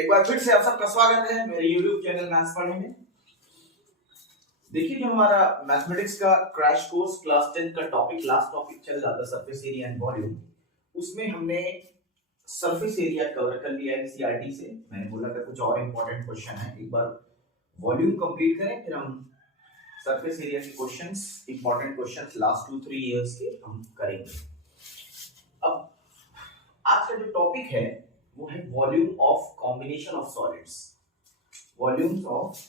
एक बार फिर से आप सबका स्वागत है मेरे YouTube चैनल मैथ्स पढ़ने में। देखिए, जो हमारा मैथमेटिक्स का क्रैश कोर्स क्लास 10 का लास्ट टॉपिक चल रहा था सरफेस एरिया एंड वॉल्यूम, उसमें हमने सरफेस एरिया कवर कर लिया एनसीईआरटी से। मैंने बोला था कुछ और इंपॉर्टेंट क्वेश्चन है, एक बार वॉल्यूम कंप्लीट करें फिर हम सरफेस एरिया के questions, important questions last 2-3 years के हम करेंगे। अब आज का जो टॉपिक है वो है volume of combination of solids, volumes of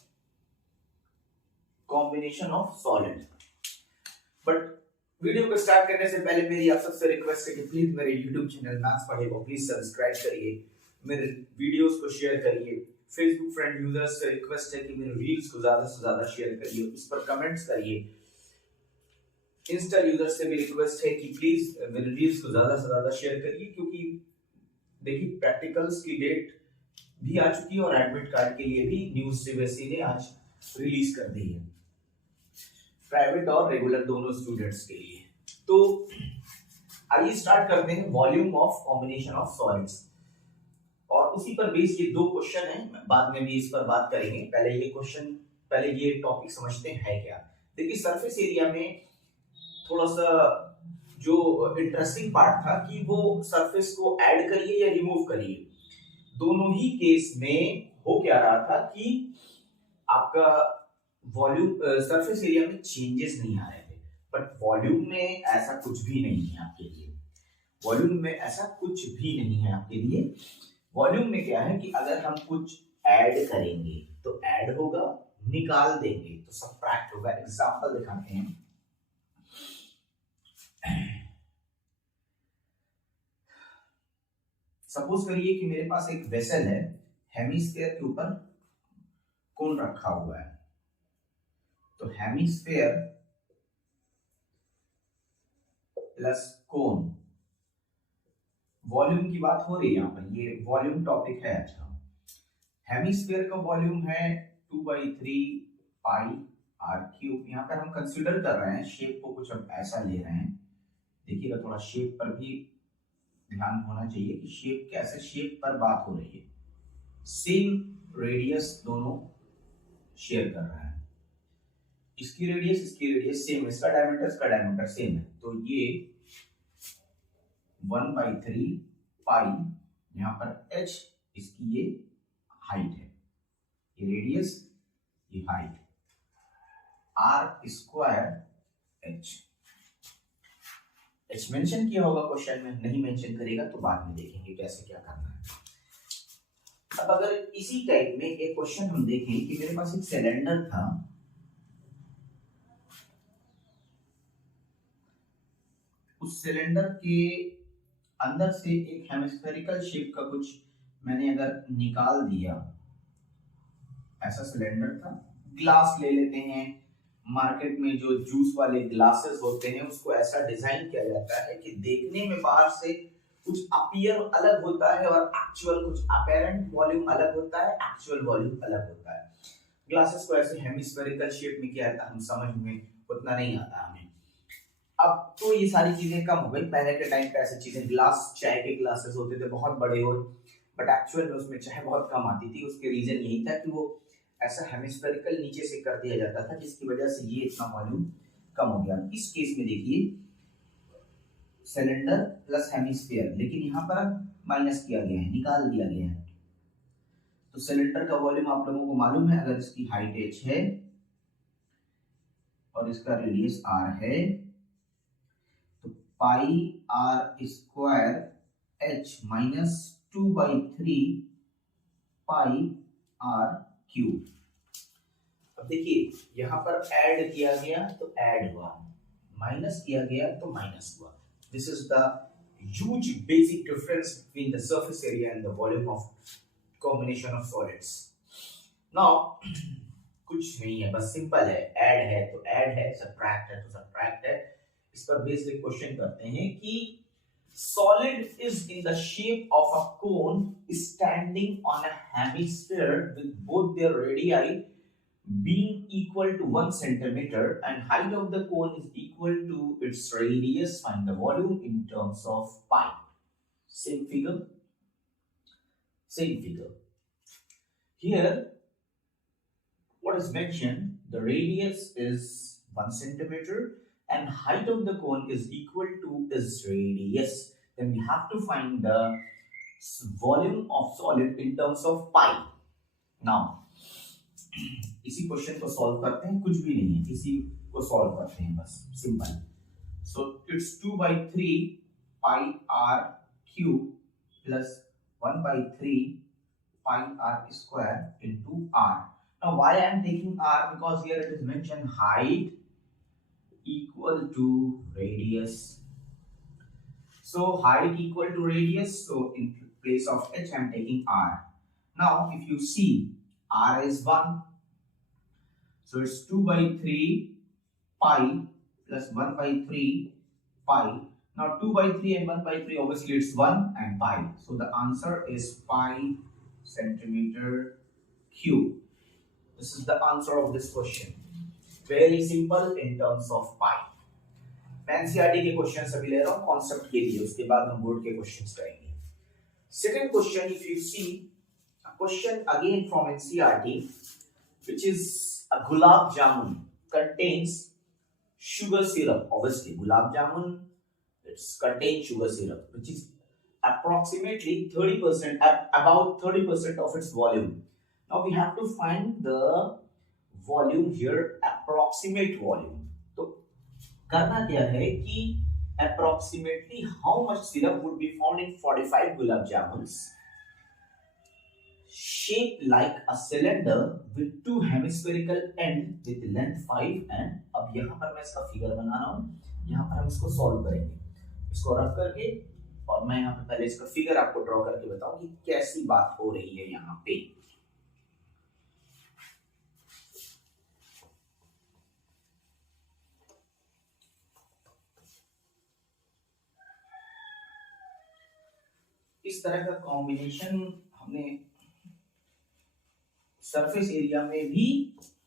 combination of solid. But video को स्टार्ट करने से पहले मेरी आप सबसे रिक्वेस्ट है कि प्लीज मेरे YouTube चैनल मैथ्स पढ़े को प्लीज सब्सक्राइब करिए, मेरे वीडियोस को शेयर करिए। फेसबुक फ्रेंड यूजर्स से रिक्वेस्ट है कि मेरे रील्स को ज्यादा से ज्यादा शेयर करिए, इस पर कमेंट्स करिए। इंस्टा यूजर्स से भी रिक्वेस्ट है कि प्लीज मेरे रील्स को ज्यादा से ज्यादा शेयर करिए, क्योंकि देखिए प्रैक्टिकल्स की डेट भी आ चुकी है और एडमिट कार्ड के लिए भी न्यूज़ सीबीएसई ने आज रिलीज कर दी है, प्राइवेट और रेगुलर दोनों स्टूडेंट्स के लिए। तो आइए स्टार्ट करते हैं volume of combination of solids, और उसी पर बेस्ड ये दो क्वेश्चन हैं, बाद में भी इस पर बात करेंगे। पहले ये टॉपिक समझते हैं क्या। देखिए, सरफेस एरिया में थोड़ा सा जो इंटरेस्टिंग पार्ट था कि वो सरफेस को ऐड करिए या रिमूव करिए, दोनों ही केस में हो क्या रहा था कि आपका वॉल्यूम सरफेस एरिया में चेंजेस नहीं आ रहे थे। बट वॉल्यूम में ऐसा कुछ भी नहीं है आपके लिए, वॉल्यूम में ऐसा कुछ भी नहीं है आपके लिए। वॉल्यूम में क्या है कि अगर हम कुछ ऐड करेंगे तो ऐड होगा, निकाल देंगे तो सबट्रैक्ट होगा। एग्जांपल दिखाते हैं। सपोज करिए कि मेरे पास एक वेसल है, हेमिस्फीयर के ऊपर कोन रखा हुआ है, तो हेमिस्फीयर प्लस कोन, वॉल्यूम की बात हो रही है यहाँ पर, ये वॉल्यूम टॉपिक है। अच्छा, हेमिस्फीयर का वॉल्यूम है 2/3 पाई आर क्यूब। यहाँ पर हम कंसीडर कर रहे हैं शेप को कुछ हम ऐसा ले रहे हैं, देखिएगा थोड़ा शेप पर भी ध्यान होना चाहिए कि शेप कैसे, शेप पर बात हो रही है। सेम रेडियस दोनों शेयर कर रहे हैं, इसकी रेडियस सेम है, इसका डायमीटर सेम है, तो ये 1/3 पाई, यहाँ पर h इसकी ये हाइट है, ये रेडियस ये height, r square h। h mention किया होगा क्वेश्चन में, नहीं मेंशन करेगा तो बाद में देखेंगे कैसे क्या करना है। अब अगर इसी टाइप में एक क्वेश्चन हम देखें कि मेरे पास एक सिलेंडर था, उस सिलेंडर के अंदर से एक हेमिस्फेरिकल शेप का कुछ मैंने अगर निकाल दिया, ऐसा सिलेंडर था। ग्लास ले लेते हैं, मार्केट में जो जूस वाले ग्लासेस होते हैं उसको ऐसा डिजाइन किया जाता है कि देखने में बाहर से कुछ अपीयर अलग होता है और एक्चुअल कुछ अपेरेंट वॉल्यूम अलग होता है, एक्चुअल वॉल्यूम अलग होता है। ग्लासेस को ऐसे हेमिस्फेरिकल शेप में किया जाता है, हम समझ में उतना नहीं आता हमें। अब तो ये सारी चीजें कम हो गई, पहले के टाइम पे ऐसी चीजें, ग्लास चाय के ग्लासेस होते थे बहुत बड़े हो, बट एक्चुअल में उसमें चाय बहुत कम आती थी। उसके रीजन यही था कि वो ऐसा हेमिस्फेरिकल नीचे से कर दिया जाता था, जिसकी वजह से ये इतना वॉल्यूम कम हो गया। इस केस में देखिए सिलेंडर प्लस हेमिस्फीयर, लेकिन यहाँ पर माइनस किया गया है, निकाल दिया गया है। तो सिलेंडर का वॉल्यूम आप लोगों को मालूम है, अगर इसकी हाइट h है और इसका रेडियस r है, तो पाई r स्क्वायर h माइनस 2/3 पाई r क्यूब। अब देखिए यहाँ पर ऐड किया गया तो ऐड हुआ, माइनस किया गया तो माइनस हुआ। This is the huge basic difference between the surface area and the volume of combination of solids. Now कुछ नहीं है, बस सिंपल है, ऐड है तो ऐड है, सब्ट्रैक्ट है तो सब्ट्रैक्ट है। इस पर बेस्ड एक क्वेश्चन करते हैं कि solid is in the shape of a cone standing on a hemisphere with both their radii being equal to 1 centimeter and height of the cone is equal to its radius. Find the volume in terms of pi. Same figure. Here what is mentioned, the radius is 1 centimeter and height of the cone is equal to its radius. Then we have to find the volume of solid in terms of pi. Now इसी question को solve करते हैं, कुछ भी नहीं है, इसी को सॉल्व करते हैं बस, simple. So it's 2/3 pi r cube plus 1/3 pi r square into r. Now why I am taking r? Because here it is mentioned height equal to radius. So height equal to radius. So in place of h I am taking r. Now if you see, r is 1. So it's 2/3 pi plus 1/3 pi. Now 2/3 and 1/3 obviously it's 1 and pi. So the answer is pi centimeter cube. This is the answer of this question. Very simple in terms of pi. मैं NCERT के question अभी ले रहा हूँ concept के लिए, उसके बाद हम बोर्ड के क्वेश्चंस करेंगे. Second question, if you see a question again from NCERT, which is a gulab jamun contains sugar syrup. Obviously gulab jamun, it contains sugar syrup, which is approximately 30%, about 30% of its volume. Now we have to find the volume here, approximate volume. तो करना क्या है कि approximately how much syrup would be found in 45 gulab jamuns shaped like a cylinder with two hemispherical end with length 5 and अब यहाँ पर मैं इसका फिगर बना रहा हूँ, यहाँ पर हम इसको सॉल्व करेंगे, इसको रख करके, और मैं यहाँ पे पहले इसका फिगर आपको ड्रॉ करके बताऊं कि कैसी बात हो रही है यहाँ पे. इस तरह का कॉम्बिनेशन हमने सरफेस एरिया में भी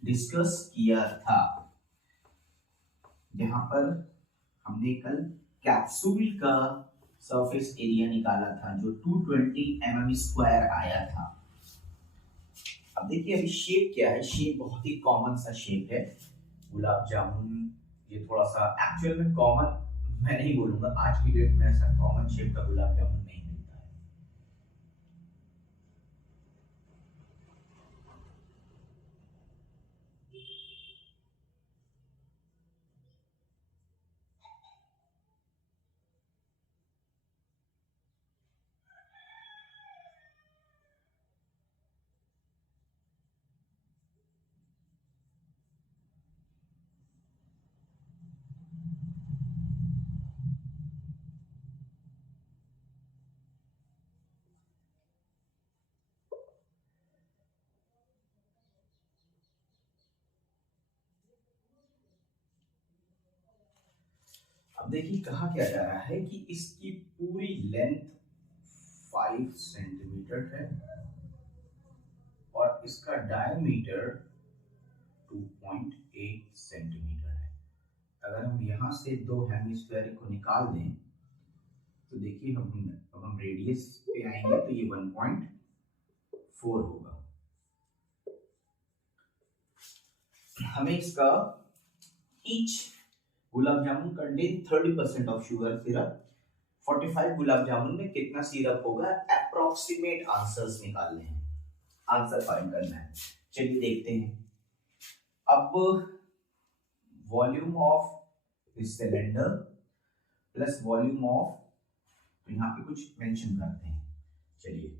डिस्कस किया था, जहां पर हमने कल कैप्सूल का सरफेस एरिया निकाला था जो 220 mm² आया था. अब देखिए अभी शेप क्या है, शेप बहुत ही कॉमन सा शेप है गुलाब जामुन. ये थोड़ा सा एक्चुअल में कॉमन मैं नहीं बोलूंगा, आज की डेट में ऐसा कॉमन शेप का गुलाब जामुन नहीं मिलता है. अब देखिए कहा क्या जा रहा है कि इसकी पूरी लेंथ 5 सेंटीमीटर है और इसका डायमीटर 2.8 सेंटीमीटर है. अगर हम यहाँ से दो हेमिस्फेयर को निकाल दें तो देखिए हम रेडियस पे आएंगे तो ये 1.4 होगा. हमें इसका each gulab jamun contain 30% of sugar syrup, 45 gulab jamun में कितना सिरप होगा, अप्रोक्सीमेट आंसर्स निकालने हैं, आंसर फाइंड करना है. चलिए देखते हैं. अब volume of this cylinder plus volume of, तो यहाँ पे कुछ मेंशन करते हैं. चलिए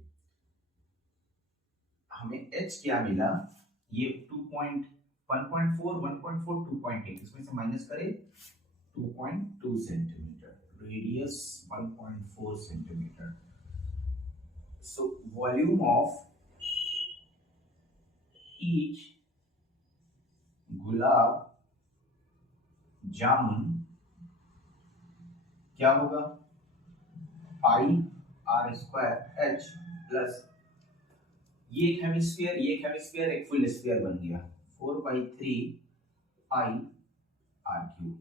हमें H क्या मिला, ये 1.4 2.8, इसमें से माइनस करें 2.2 centimetre, radius 1.4 centimetre. So volume of each gulab jamun क्या होगा, पाई r² h प्लस ये एक हेमिस्फीयर एक फुल स्फीयर बन गया, 4/3 pi r³.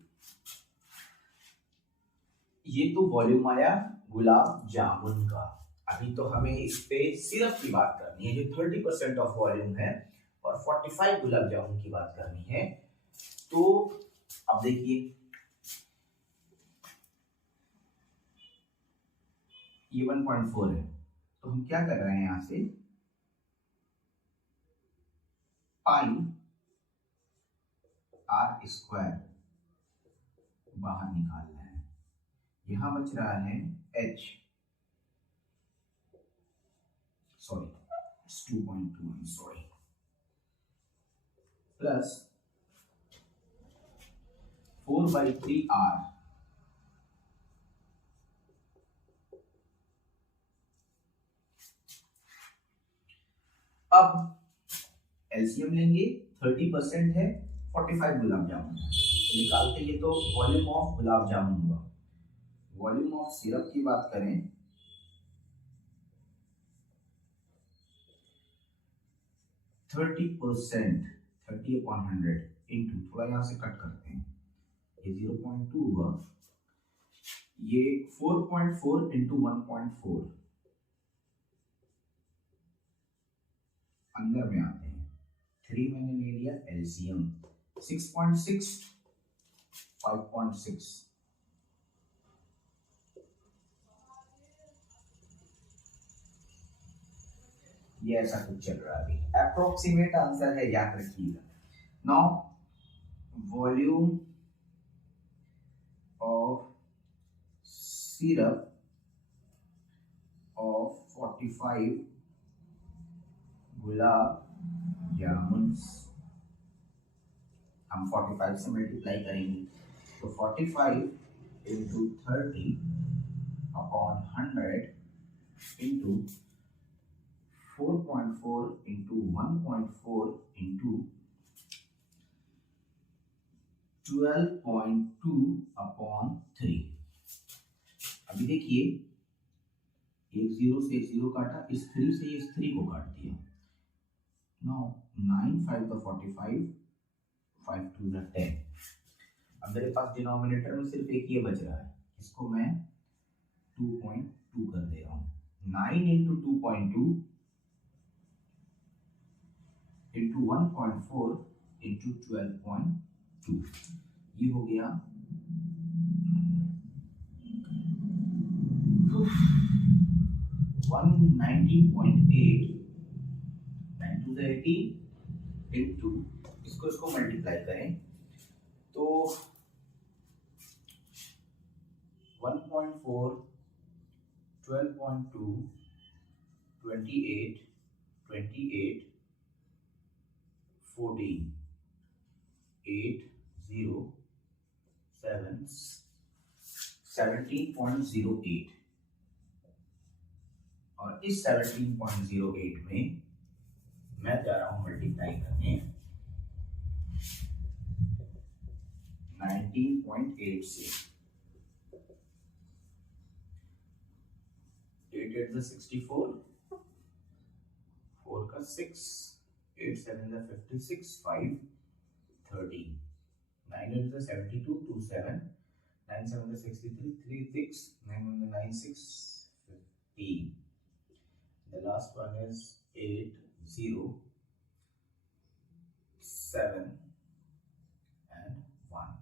ये तो वॉल्यूम आया गुलाब जामुन का. अभी तो हमें इस पे सिरप की बात करनी है जो 30% ऑफ वॉल्यूम है और 45 गुलाब जामुन की बात करनी है। तो अब देखिए ये 1.4 है, तो हम क्या कर रहे हैं यहां से पाई आर स्क्वायर बाहर निकालना है। यहां बच रहा है h, sorry it's 2.2, I am sorry, plus 4/3r अब एलसीएम लेंगे, 30% है, 45 गुलाब जामुन तो निकालते ये तो वॉल्यूम ऑफ गुलाब जामुन हुआ। वॉल्यूम ऑफ सिरप की बात करें 30%, 30/100 इंटू, थोड़ा यहां से कट करते हैं, ये 0.2 हुआ, ये 4.4 इंटू 1.4 अंदर में आते हैं, 3 मैंने ले लिया एलसीएम, 6.6, 5.6, ये ऐसा कुछ चल रहा है अभी। अप्रोक्सीमेट आंसर है, याद रखिएगा। Now volume of syrup of 45 gulab jamun, हम 45 से मल्टीप्लाई करेंगे तो 45 इंटू 30/100 इंटू 4.4 इंटू 1.4 इंटू 12.2/3। अभी देखिए एक जीरो से एक जीरो काटा, इस 3 से इस 3 को काट दिया। नाउ 9 5 तो 45, 5 2 10। अब मेरे पास डिनोमिनेटर में सिर्फ एक ये बच रहा है, इसको मैं 2.2 कर दे रहा हूँ। 9 इंटू 2.2 इंटू 1.4 इंटू 12.2, ये हो गया 190.8, 9 to 18 इंटू, इसको मल्टीप्लाई करें तो 1.4, 12.2, 28, 28, 14, 8, 0, 7, 17.08 और इस 17.08 में मैं जा रहा हूं मल्टीप्लाई करने 19.8 से। 8 8 64, 4 का 6, 8 7 56, 5 13, 9 8 72, 2 7, 9 7 63, 3 6, 9 1 9 6, 15. The last one is 8 0 7 and 1.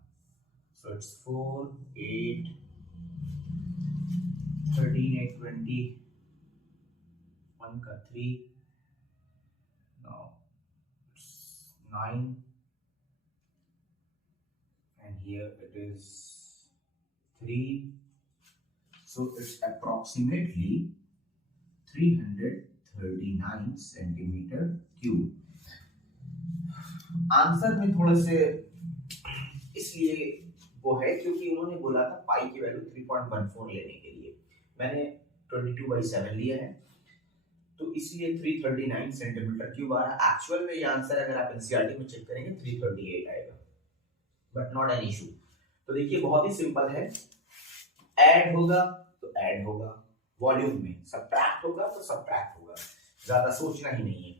So it's 4 8 13 8 20, 1 ka 3, now it's 9 and here it is 3, so it's approximately 339 centimetre cube. Answer में थोड़े से इसलिए वो है क्योंकि उन्होंने बोला था पाई की वैल्यू 3.14 लेने के लिए, मैंने 22/7 लिया है तो इसलिए 339 सेंटीमीटर क्यूब आ रहा है। एक्चुअल में ये आंसर अगर आप एनसीईआरटी में चेक करेंगे 338 आएगा, बट नॉट एन इशू। तो देखिए बहुत ही सिंपल है, ऐड होगा तो ऐड होगा, वॉल्यूम में सबट्रैक्ट होगा तो सबट्रैक्ट होगा, ज्यादा सोचना ही नहीं है।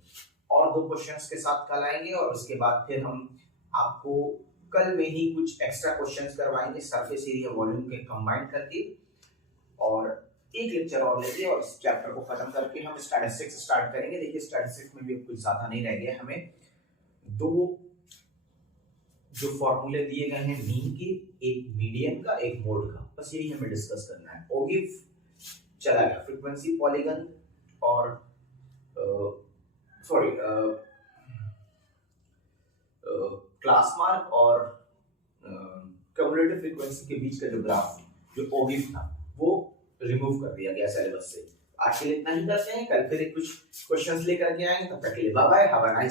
और 2 क्वेश्चंस के साथ कल आएंगे और उसके बाद फिर हम आपको कल में ही कुछ एक्स्ट्रा क्वेश्चंस करवाएंगे सरफेस एरिया वॉल्यूम के कंबाइन करके, और एक लेक्चर और लेंगे और इस चैप्टर को खत्म करके हम स्टैटिस्टिक्स स्टार्ट करेंगे। देखिए स्टैटिस्टिक्स में भी कुछ ज्यादा नहीं रह गया, हमें दो जो फॉर्मूले दिए गए हैं मीन के, एक मीडियन का, एक मोड का, बस यही हमें डिस्कस करना है। ओगिव चला गया, फ्रीक्वेंसी पॉलीगन और सॉरी क्लास मार्क और कम्युलेटिव फ्रीक्वेंसी के बीच का जो ग्राफ जो ओगिव था वो रिमूव कर दिया गया सिलेबस से। आज के लिए इतना ही करते हैं, कल फिर कुछ क्वेश्चंस लेकर के आएंगे, तब तक के लिए bye bye, have a nice